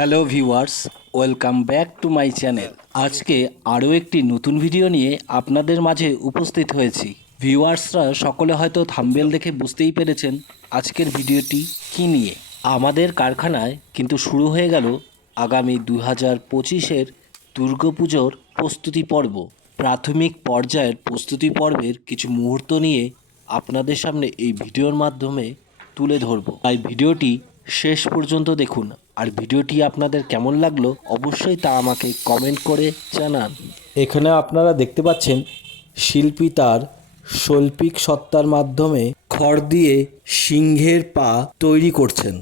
Hello viewers, welcome back to my channel. আজকে আরও একটি নতুন ভিডিও নিয়ে আপনাদের মাঝে উপস্থিত হয়েছি। ভিউয়ার্সরা সকলে হয়তো থাম্বেল দেখে বুঝতেই পেরেছেন আজকের ভিডিওটি কী নিয়ে। আমাদের কারখানায় কিন্তু শুরু হয়ে গেল আগামী দু হাজার পঁচিশের দুর্গাপুজোর প্রস্তুতি পর্ব। প্রাথমিক পর্যায়ের প্রস্তুতি পর্বের কিছু মুহূর্ত নিয়ে আপনাদের সামনে এই ভিডিওর মাধ্যমে তুলে ধরবো। তাই ভিডিওটি শেষ পর্যন্ত দেখুন। আর ভিডিওটি আপনাদের কেমন লাগল অবশ্যই তা আমাকে কমেন্ট করে জানান। এখানে আপনারা দেখতে পাচ্ছেন শিল্পী তার শৈল্পিক সত্তার মাধ্যমে খড় দিয়ে সিংহের পা তৈরি করছেন।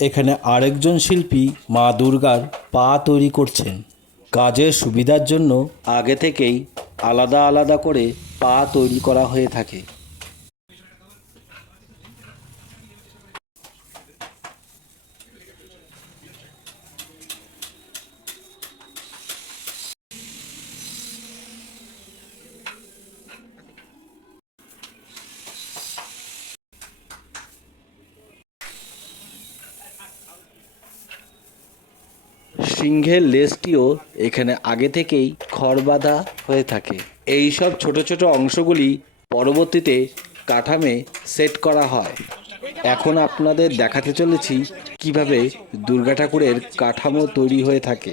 এখানে আরেকজন শিল্পী মা দুর্গার পা তৈরি করছেন। কাজের সুবিধার জন্য আগে থেকেই আলাদা আলাদা করে পা তৈরি করা হয়ে থাকে। সিংহের লেজটিও এখানে আগে থেকেই খড় বাঁধা হয়ে থাকে। এই সব ছোট ছোট অংশগুলি পরবর্তীতে কাঠামে সেট করা হয়। এখন আপনাদের দেখাতে চলেছি কীভাবে দুর্গা ঠাকুরের কাঠামো তৈরি হয়ে থাকে।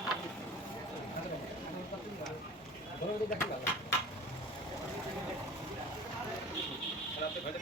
রাতে ভাজা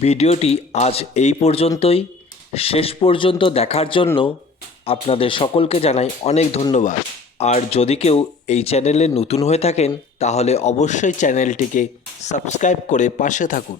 ভিডিওটি আজ এই পর্যন্তই। শেষ পর্যন্ত দেখার জন্য আপনাদের সকলকে জানাই অনেক ধন্যবাদ। আর যদি কেউ এই চ্যানেলে নতুন হয়ে থাকেন, তাহলে অবশ্যই চ্যানেলটিকে সাবস্ক্রাইব করে পাশে থাকুন।